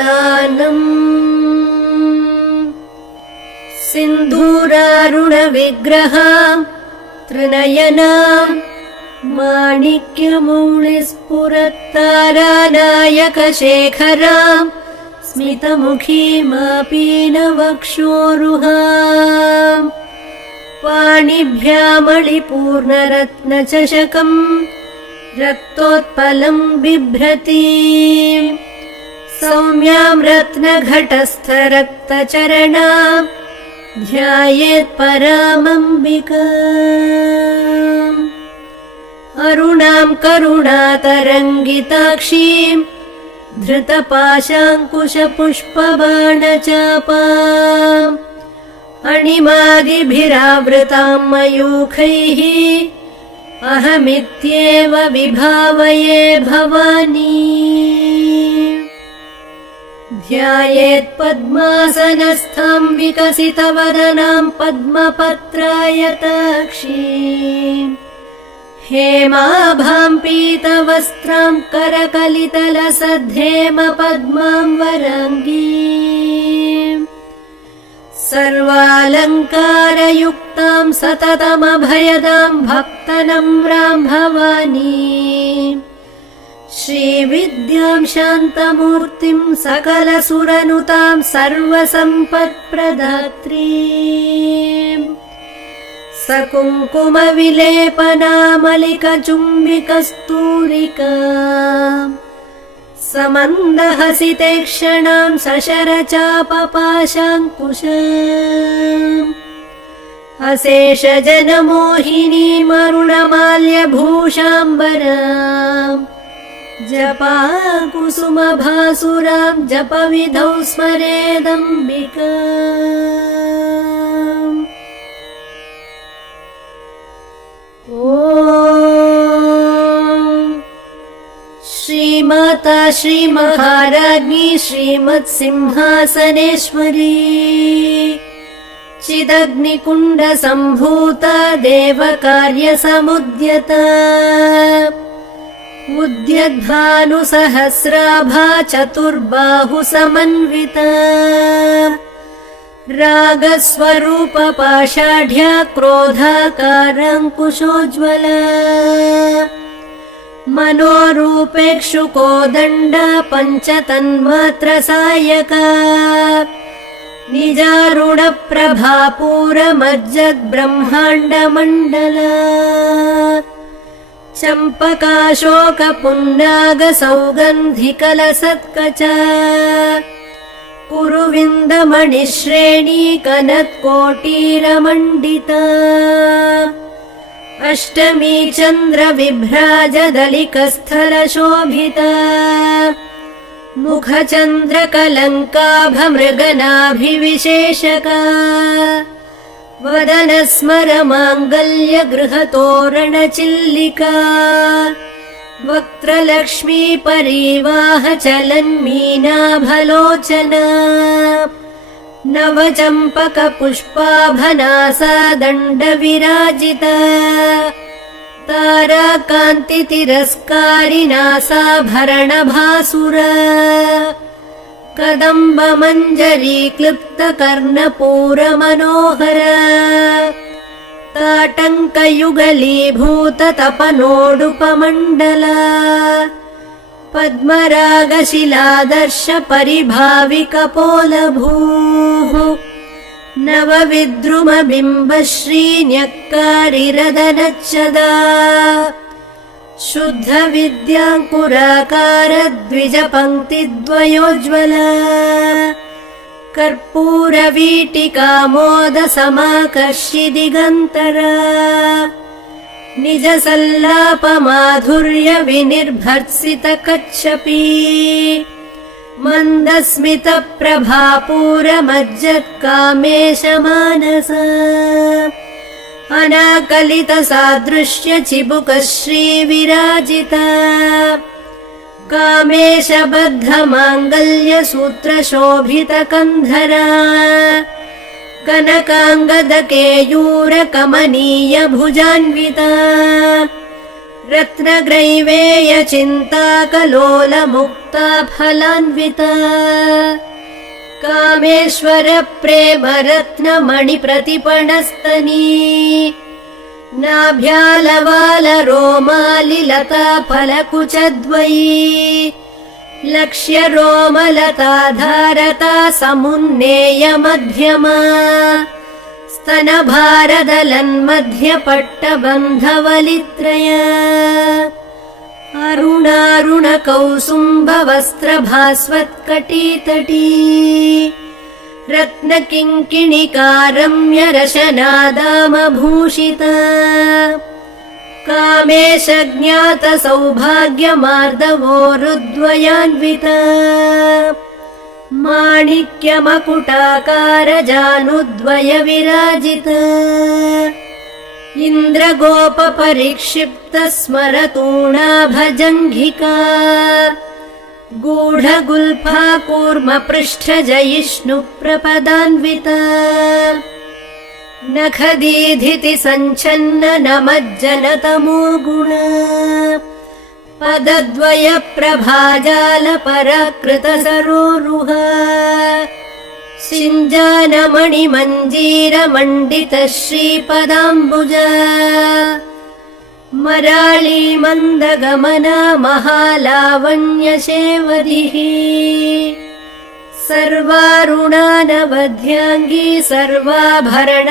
गजानम् सिन्धूरारुणविग्रहाम् त्रिनयनाम् माणिक्यमौलिस्फुरत्तारानायकशेखराम् स्मितमुखीमापीनवक्षोरुहाम् पाणिभ्यामणिपूर्णरत्नचषकम् रक्तोत्पलम् बिभ्रतीम् सौम्याम् रत्नघटस्थरक्तचरणाम् ध्यायेत्परामम्बिकाम् अरुणाम् करुणातरङ्गिताक्षीम् धृतपाशाङ्कुशपुष्पबाणचापाम् अणिमादिभिरावृताम् मयूखैः अहमित्येव विभावये भवानी ध्यायेत्पद्मासनस्थाम् विकसितवदनाम् पद्मपत्रायताक्षीम् हेमाभाम् पीतवस्त्राम् करकलितलसद्धेम पद्माम् वराङ्गीम् सर्वालङ्कारयुक्ताम् सततमभयदाम् भक्तनम्राम् भवानी श्रीविद्याम् शान्तमूर्तिम् सकलसुरनुताम् सर्वसम्पत्प्रदात्रीम् सकुङ्कुमविलेपनामलिकचुम्बिकस्तूरिकाम् समन्दहसितेक्षणाम् सशरचापपाशाङ्कुशाम् अशेषजनमोहिनीमरुणमाल्यभूषाम्बराम् जपाकुसुमभासुराम् जपविधौ स्मरेदम्बिकाम् ॐ श्रीमाता श्रीमहाराज्ञी श्रीमत्सिंहासनेश्वरी चिदग्निकुण्डसम्भूता देवकार्यसमुद्यता उद्यद्भानुसहस्राभा चतुर्बाहुसमन्विता रागस्वरूपपाषाढ्या क्रोधाकाराङ्कुशोज्ज्वला मनोरूपेक्षुकोदण्डा पञ्चतन्मात्रसायका निजारुणप्रभापूरमज्जद्ब्रह्माण्डमण्डला चम्पकाशोकपुन्नागसौगन्धिकलसत्कचा कुरुविन्दमणिश्रेणी कनत्कोटीरमण्डिता अष्टमी चन्द्रविभ्राजदलिकस्थलशोभिता मुखचन्द्रकलङ्काभमृगनाभिविशेषका वदनस्मरमाङ्गल्यगृहतोरणचिल्लिका वक्त्रलक्ष्मी परिवाहचलन्मीनाभलोचना नवचम्पकपुष्पाभनासा दण्डविराजिता ताराकान्तितिरस्कारिनासाभरणभासुरा कदम्बमञ्जरीक्लृप्तकर्णपूरमनोहरा ताटङ्कयुगलीभूततपनोडुपमण्डला पद्मरागशिलादर्श परिभाविकपोलभूः नवविद्रुमबिम्बश्रीन्यक्कारिरदनच्छदा शुद्धविद्याङ्कुराकारद्विजपङ्क्तिद्वयोज्ज्वला कर्पूरवीटिकामोदसमाकर्षि दिगन्तरा निजसल्लापमाधुर्यविनिर्भर्त्सितकच्छपी मन्दस्मितप्रभापूरमज्जत्कामेशमानसा अनाकलितसादृश्यचिबुकश्रीविराजिता कामेशबद्धमाङ्गल्यसूत्रशोभितकन्धरा कनकाङ्गदकेयूरकमनीयभुजान्विता रत्नग्रैवेय चिन्ताकलोल मुक्ता फलान्विता कामेश्वर प्रेम रत्नमणि प्रतिपणस्तनी नाभ्यालवाल रोमालिलता फलकुचद्वयी लक्ष्य रोमलता धारता समुन्नेय मध्यमा स्तनभारदलन्मध्यपट्टबन्धवलित्रया अरुणारुण कौसुम्भ वस्त्रभास्वत्कटीतटी रत्नकिङ्किणिकारम्य रशनादामभूषिता कामेश ज्ञात सौभाग्यमार्दवोरुद्वयान्विता माणिक्यमकुटाकार जानुद्वय विराजिता इन्द्रगोप परिक्षिप्त स्मरतूणाभजङ्घिका गूढगुल्फा कूर्म पृष्ठजयिष्णु प्रपदान्विता नखदीधिति सञ्छन्न नमज्जनतमो गुण पदद्वय प्रभाजाल पराकृत सरोरुह सिञ्जानमणिमञ्जीर मण्डित श्रीपदाम्बुज मराळी मन्दगमना महालावण्यशेवधिः सर्वारुणानवध्याङ्गी सर्वाभरण